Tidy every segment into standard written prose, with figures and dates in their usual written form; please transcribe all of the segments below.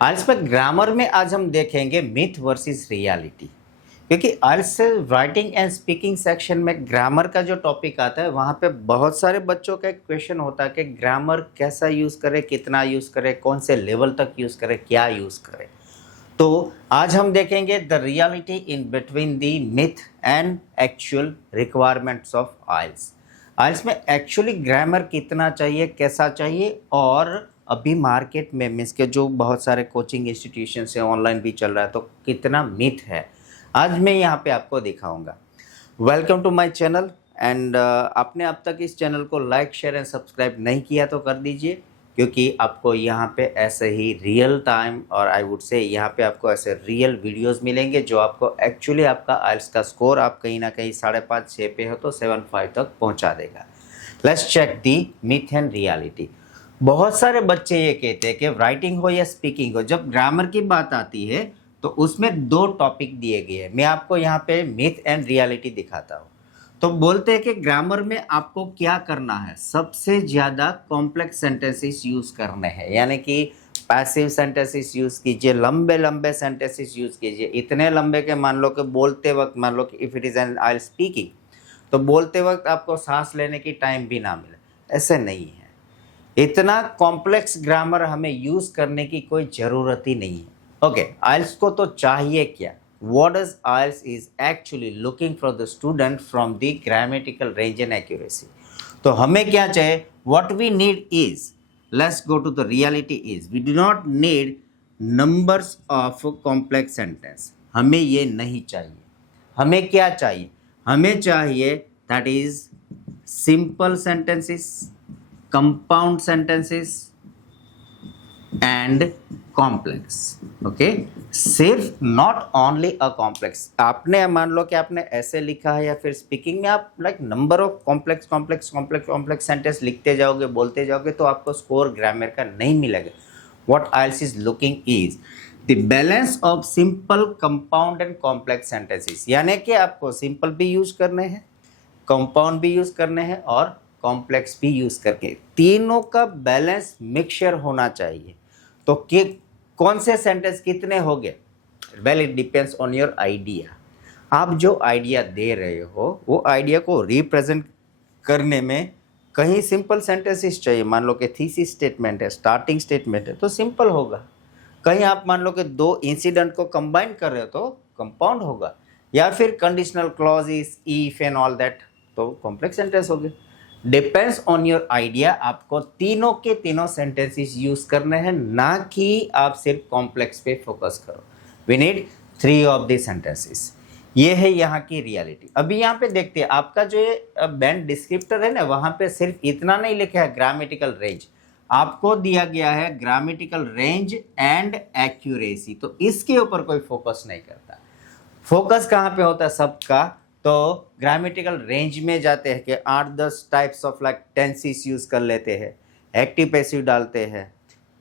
आइल्स में ग्रामर में आज हम देखेंगे मिथ वर्सेस रियलिटी, क्योंकि आइल्स से राइटिंग एंड स्पीकिंग सेक्शन में ग्रामर का जो टॉपिक आता है वहाँ पे बहुत सारे बच्चों का एक क्वेश्चन होता है कि ग्रामर कैसा यूज़ करें, कितना यूज़ करें, कौन से लेवल तक यूज़ करें, क्या यूज़ करें। तो आज हम देखेंगे the reality in between the myth and actual requirements of IELTS. IELTS में एक्चुअली ग्रामर कितना चाहिए, कैसा चाहिए, और अभी मार्केट में मीन्स के जो बहुत सारे कोचिंग इंस्टीट्यूशन से ऑनलाइन भी चल रहा है तो कितना मिथ है, आज मैं यहाँ पे आपको दिखाऊंगा। Welcome to my channel and आपने अब तक इस चैनल को लाइक शेयर एंड सब्सक्राइब नहीं किया तो कर दीजिए, क्योंकि आपको यहाँ पे ऐसे ही रियल टाइम और आई वुड से यहाँ पे आपको ऐसे रियल वीडियोस मिलेंगे जो आपको एक्चुअली आपका आइल्स का स्कोर आप कहीं ना कहीं 5.5-6 पे हो तो 7.5 तक पहुँचा देगा। Let's check the myth and reality. बहुत सारे बच्चे ये कहते हैं कि राइटिंग हो या स्पीकिंग हो, जब ग्रामर की बात आती है तो उसमें दो टॉपिक दिए गए हैं। मैं आपको यहाँ पे मिथ एंड रियलिटी दिखाता हूँ। तो बोलते हैं कि ग्रामर में आपको क्या करना है, सबसे ज़्यादा कॉम्प्लेक्स सेंटेंसेस यूज़ करने हैं, यानी कि पैसिव सेंटेंसेस यूज़ कीजिए, लंबे लंबे सेंटेंसेस यूज़ कीजिए, इतने लंबे के मान लो कि बोलते वक्त, मान लो कि if it is an I speaking, तो बोलते वक्त आपको सांस लेने की टाइम भी ना मिले, ऐसे नहीं है। इतना कॉम्प्लेक्स ग्रामर हमें यूज़ करने की कोई ज़रूरत ही नहीं है। ओके, आइल्स को तो चाहिए क्या? What does IELTS is actually looking for the student from the grammatical range and accuracy? तो हमें क्या चाहिए? What we need is, let's go to the reality is, we do not need numbers of complex sentence. हमें ये नहीं चाहिए। हमें क्या चाहिए? हमें चाहिए that is simple sentences, compound sentences and complex. Okay, सिर्फ नॉट ओनली अ कॉम्प्लेक्स। आपने मान लो कि आपने ऐसे लिखा है या फिर स्पीकिंग में आप like number of complex complex complex complex sentence लिखते जाओगे, बोलते जाओगे, तो आपको स्कोर ग्रामर का नहीं मिलेगा। What IELTS is looking is the balance of simple, compound and complex sentences, यानी कि आपको सिंपल भी यूज करने हैं, कंपाउंड भी यूज करने हैं और कॉम्प्लेक्स भी यूज करके तीनों का बैलेंस मिक्सचर होना चाहिए। तो कि कौन से सेंटेंस कितने हो गए? Well, it depends on your idea. आप जो आइडिया दे रहे हो वो आइडिया को रिप्रेजेंट करने में कहीं सिंपल सेंटेंसेस चाहिए। मान लो कि थीसिस स्टेटमेंट है, स्टार्टिंग स्टेटमेंट है, तो सिंपल होगा। कहीं आप मान लो कि दो इंसिडेंट को कंबाइन कर रहे हो तो कंपाउंड होगा, या फिर conditional clauses, if and all that, तो कॉम्प्लेक्स सेंटेंस हो गए। Depends on your idea. आपको तीनों के तीनों सेंटेंसेस यूज करने हैं, ना कि आप सिर्फ कॉम्प्लेक्स पे फोकस करो। We need 3 of the sentences. ये है यहाँ की रियलिटी। अभी यहाँ पे देखते हैं आपका जो ये बैंड डिस्क्रिप्टर है ना, वहाँ पे सिर्फ इतना नहीं लिखा है ग्रामेटिकल रेंज, आपको दिया गया है ग्रामेटिकल रेंज एंड एक्यूरेसी। तो इसके ऊपर कोई फोकस नहीं करता। फोकस कहाँ पे होता है सबका? तो ग्रामेटिकल रेंज में जाते हैं कि 8-10 types of like tenses use कर लेते हैं, एक्टिव पैसिव डालते हैं,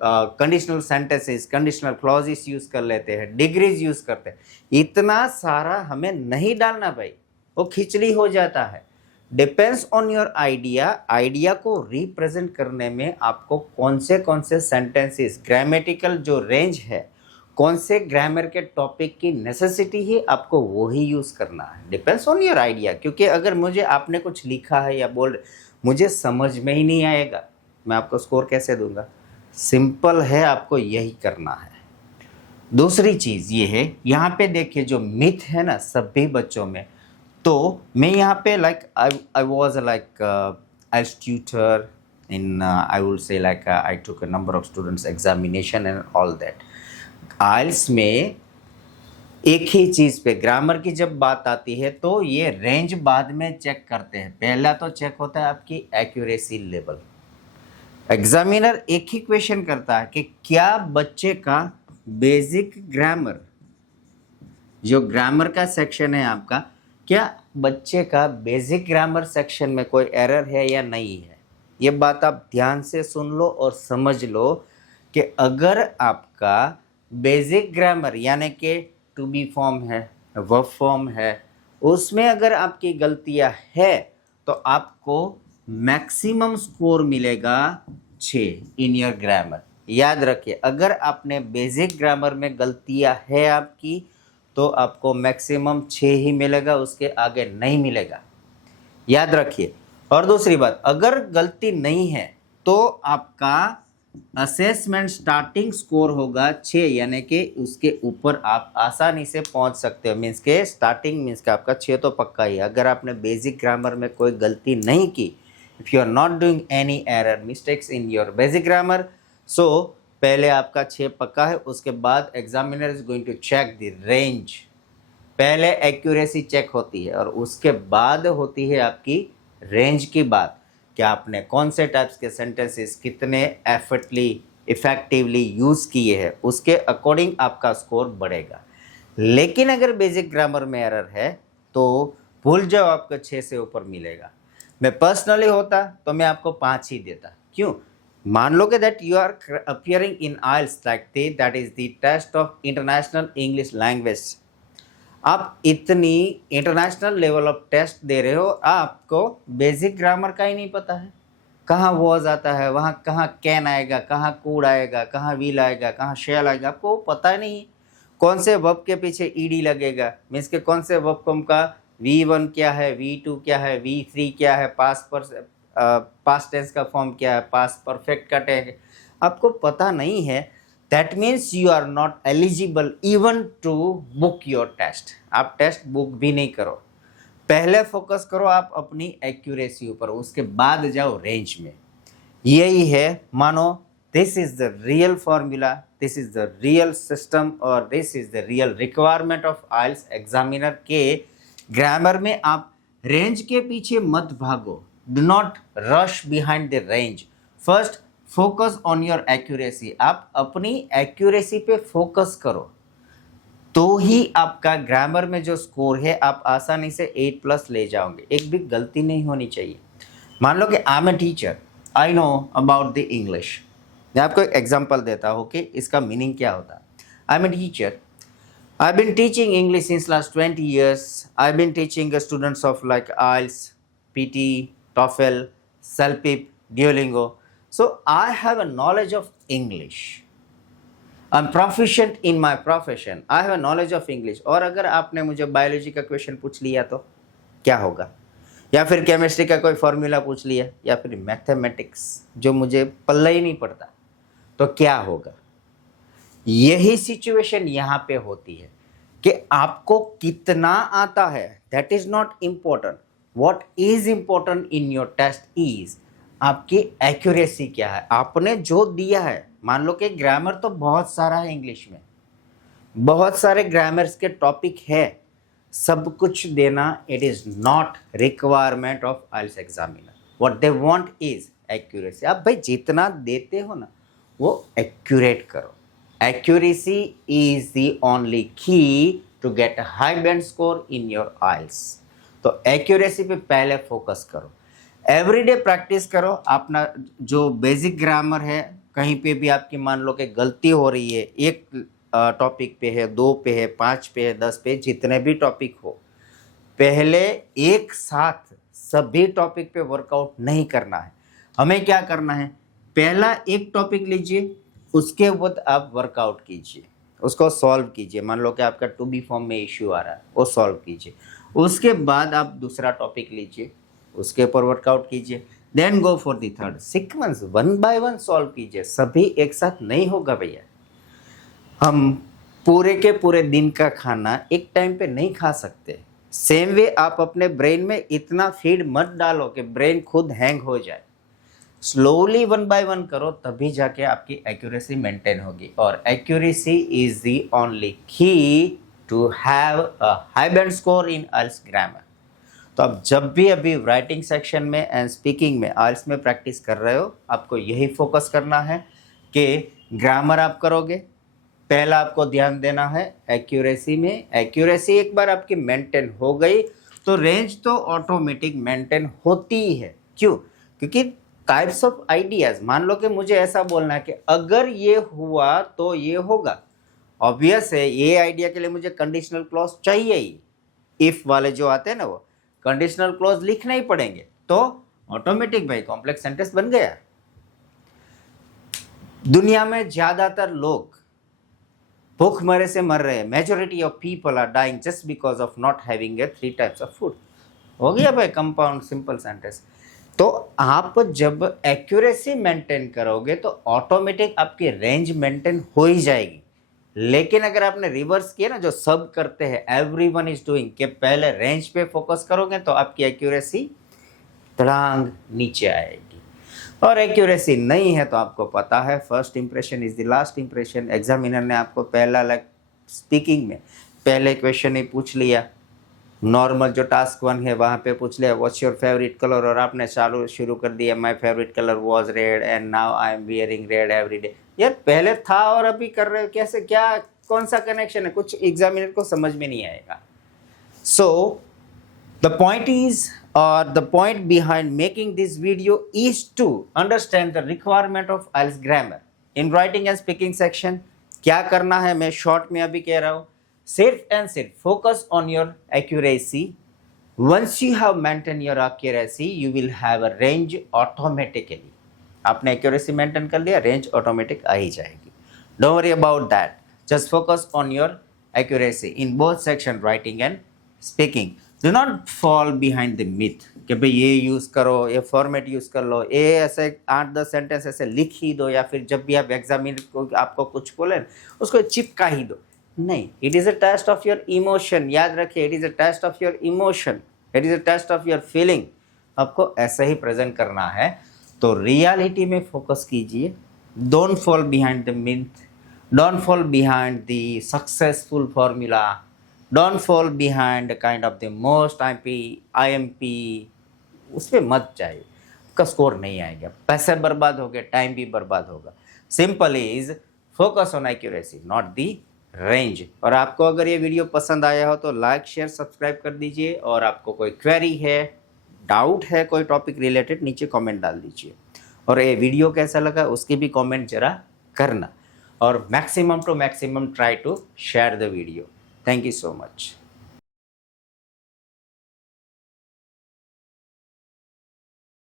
conditional sentences, conditional clauses use कर लेते हैं, डिग्रीज यूज करते हैं। इतना सारा हमें नहीं डालना भाई, वो खिचड़ी हो जाता है। Depends on your idea. Idea को रिप्रेजेंट करने में आपको कौन से सेंटेंसेस, ग्रामेटिकल जो रेंज है, कौन से ग्रामर के टॉपिक की नेसेसिटी है, आपको वो ही यूज़ करना है। Depends on your idea. क्योंकि अगर मुझे आपने कुछ लिखा है या बोल रहे, मुझे समझ में ही नहीं आएगा, मैं आपको स्कोर कैसे दूंगा? सिंपल है, आपको यही करना है। दूसरी चीज़ ये है, यहाँ पे देखिए जो मिथ है ना सभी बच्चों में, तो मैं यहाँ पे like I was like I tutor in, I would say like I took a number of students examination and all that. IELTS में एक ही चीज़ पे ग्रामर की जब बात आती है तो ये रेंज बाद में चेक करते हैं। पहला तो चेक होता है आपकी एक्यूरेसी लेवल। एग्जामिनर एक ही क्वेश्चन करता है कि क्या बच्चे का बेसिक ग्रामर, जो ग्रामर का सेक्शन है आपका, क्या बच्चे का बेसिक ग्रामर सेक्शन में कोई एरर है या नहीं है। ये बात आप ध्यान से सुन लो और समझ लो कि अगर आपका बेसिक ग्रामर यानी कि टू बी फॉर्म है, वर्ब फॉर्म है, उसमें अगर आपकी गलतियां है तो आपको मैक्सिमम स्कोर मिलेगा 6 इन योर ग्रामर। याद रखिए, अगर आपने बेसिक ग्रामर में गलतियां है आपकी तो आपको मैक्सिमम 6 ही मिलेगा, उसके आगे नहीं मिलेगा, याद रखिए। और दूसरी बात, अगर गलती नहीं है तो आपका असेसमेंट स्टार्टिंग स्कोर होगा 6, यानी कि उसके ऊपर आप आसानी से पहुंच सकते हो। मीन्स के स्टार्टिंग मीन्स के आपका 6 तो पक्का ही है। अगर आपने बेसिक ग्रामर में कोई गलती नहीं की, if you are not doing any error mistakes in your basic grammar, so पहले आपका 6 पक्का है। उसके बाद examiner is going to check the range. पहले एक्यूरेसी चेक होती है और उसके बाद होती है आपकी रेंज की बात, कि आपने कौन से टाइप्स के सेंटेंसेस कितने इफेक्टिवली यूज़ किए हैं, उसके अकॉर्डिंग आपका स्कोर बढ़ेगा। लेकिन अगर बेसिक ग्रामर में एरर है तो भूल जाओ, आपको 6 से ऊपर मिलेगा। मैं पर्सनली होता तो मैं आपको 5 ही देता। क्यों? मान लो कि that you are appearing in IELTS like that is the test of international English language. आप इतनी इंटरनेशनल लेवल ऑफ टेस्ट दे रहे हो, आपको बेसिक ग्रामर का ही नहीं पता है। कहाँ वॉज आता है, वहाँ कहाँ कैन आएगा, कहाँ कूड आएगा, कहाँ विल आएगा, कहाँ शेल आएगा, आपको पता नहीं। कौन से वर्ब के पीछे ईडी लगेगा, मीन्स के कौन से वर्ब फॉर्म का V1 क्या है, V2 क्या है, V3 क्या है, पास्ट टेंस का फॉर्म क्या है, पास्ट परफेक्ट का टेंस आपको पता नहीं है। That means you are not eligible even to book your test. आप टेस्ट बुक भी नहीं करो, पहले फोकस करो आप अपनी एक्यूरेसी ऊपर, उसके बाद जाओ रेंज में। यही है, मानो this is the real formula, this is the real system और this is the real requirement of IELTS examiner के ग्रामर में। आप रेंज के पीछे मत भागो, do not rush behind the range, first focus on your accuracy. आप अपनी एक्यूरेसी पे फोकस करो तो ही आपका ग्रामर में जो स्कोर है आप आसानी से 8+ ले जाओगे। एक भी गलती नहीं होनी चाहिए। मान लो कि I am a teacher, I know about the English. मैं आपको एक एग्जांपल देता हूँ कि इसका मीनिंग क्या होता है। I am a teacher, I been teaching English since last 20 years. I been teaching students of like IELTS, PT, TOEFL, CELPIP, Duolingo. So I have a knowledge of English. I'm proficient in my profession. I have a knowledge of English. और अगर आपने मुझे biology का question पूछ लिया तो क्या होगा, या फिर केमिस्ट्री का कोई फॉर्मूला पूछ लिया, या फिर मैथमेटिक्स जो मुझे पल्ला ही नहीं पड़ता, तो क्या होगा। यही सिचुएशन यहाँ पे होती है कि आपको कितना आता है, that is not important. What is important in your test is आपकी एक्यूरेसी क्या है, आपने जो दिया है। मान लो कि ग्रामर तो बहुत सारा है, इंग्लिश में बहुत सारे ग्रामर्स के टॉपिक है, सब कुछ देना it is not requirement of IELTS examiner. What they want is accuracy. आप भाई जितना देते हो ना वो एक्यूरेट करो। Accuracy is the only key to get a high band score in your IELTS. तो एक्यूरेसी पे पहले फोकस करो, एवरीडे प्रैक्टिस करो। अपना जो बेसिक ग्रामर है, कहीं पे भी आपकी मान लो कि गलती हो रही है, एक टॉपिक पे है, 2 पे है, 5 पे है, 10 पे, जितने भी टॉपिक हो, पहले एक साथ सभी टॉपिक पे वर्कआउट नहीं करना है। हमें क्या करना है, पहला एक टॉपिक लीजिए, उसके बाद आप वर्कआउट कीजिए, उसको सॉल्व कीजिए। मान लो कि आपका टू बी फॉर्म में इश्यू आ रहा है, वो सॉल्व कीजिए। उसके बाद आप दूसरा टॉपिक लीजिए, उसके ऊपर वर्कआउट कीजिए, then go for the third. Sequence 1 by 1 solve कीजिए, सभी एक साथ नहीं होगा भैया। हम पूरे के पूरे दिन का खाना एक टाइम पे नहीं खा सकते। सेम वे आप अपने ब्रेन में इतना फीड मत डालो कि ब्रेन खुद हैंग हो जाए। स्लोली 1 by 1 करो, तभी जाके आपकी एक्यूरेसी मेंटेन होगी। और accuracy is the only key to have a high band score in IELTS grammar. तो आप जब भी अभी राइटिंग सेक्शन में एंड स्पीकिंग में आइल्स में प्रैक्टिस कर रहे हो, आपको यही फोकस करना है कि ग्रामर आप करोगे, पहला आपको ध्यान देना है एक्यूरेसी में। एक्यूरेसी एक बार आपकी मेंटेन हो गई तो रेंज तो ऑटोमेटिक मेंटेन होती ही है। क्यों? क्योंकि टाइप्स ऑफ आइडियाज, मान लो कि मुझे ऐसा बोलना है कि अगर ये हुआ तो ये होगा, ऑब्वियस है ये आइडिया के लिए मुझे कंडीशनल क्लॉज चाहिए ही। इफ वाले जो आते हैं ना, वो कंडीशनल क्लॉज लिखने ही पड़ेंगे, तो ऑटोमेटिक भाई कॉम्प्लेक्स सेंटेंस बन गया। दुनिया में ज़्यादातर लोग भूखमरे से मर रहे हैं। Majority of people are dying just because of not having a 3 types of food. हो गया भाई कंपाउंड सिंपल सेंटेंस। तो आप जब एक्यूरेसी मेंटेन करोगे तो ऑटोमेटिक आपकी रेंज मेंटेन हो ही जाएगी। लेकिन अगर आपने रिवर्स किया ना, जो सब करते हैं, एवरीवन इज डूइंग, कि पहले रेंज पे फोकस करोगे तो आपकी एक्यूरेसी तड़ांग नीचे आएगी। और एक्यूरेसी नहीं है तो आपको पता है first impression is the last impression. Examiner ने आपको पहला लाइक स्पीकिंग में पहले क्वेश्चन ही पूछ लिया, नॉर्मल जो टास्क 1 है वहाँ पे पूछ लिया व्हाट्स योर फेवरेट कलर, और आपने शुरू कर दिया my favourite colour was red and now I am wearing red every day. यार पहले था और अभी कर रहे हो, कैसे, क्या, कौन सा कनेक्शन है? कुछ एग्जामिनर को समझ में नहीं आएगा। सो the point is, or the point behind making this video is to understand the requirement of IELTS grammar in writing and speaking section। क्या करना है मैं शॉर्ट में अभी कह रहा हूँ, सिर्फ एंड सिर्फ focus on your accuracy. Once you have maintain your accuracy you will have a range automatically. आपने एक्यूरेसी मेंटेन कर लिया, रेंज ऑटोमेटिक आ ही जाएगी। Don't worry about that, just focus on your accuracy in both section, writing and speaking. Do not fall behind the myth कि भाई ये use करो, ये फॉर्मेट यूज़ कर लो, ये ऐसे 8-10 सेंटेंस ऐसे लिख ही दो, या फिर जब भी आप एग्जामिनर को आपको कुछ बोले उसको चिपका ही दो। नहीं, it is a test of your emotion. याद रखिए, it is a test of your emotion, it is a test of your feeling. आपको ऐसे ही प्रेजेंट करना है। तो रियलिटी में फोकस कीजिए। Don't fall behind the myth, don't fall behind the successful formula, don't fall behind kind of the most IMP। उस पर मत जाइए, उसका स्कोर नहीं आएगा, पैसे बर्बाद हो गए, टाइम भी बर्बाद होगा। Simple is focus on accuracy not the range. और आपको अगर ये वीडियो पसंद आया हो तो लाइक शेयर सब्सक्राइब कर दीजिए, और आपको कोई क्वेरी है, डाउट है कोई टॉपिक रिलेटेड, नीचे कमेंट डाल दीजिए। और ये वीडियो कैसा लगा उसकी भी कमेंट जरा करना, और maximum to maximum try to share the video. Thank you so much.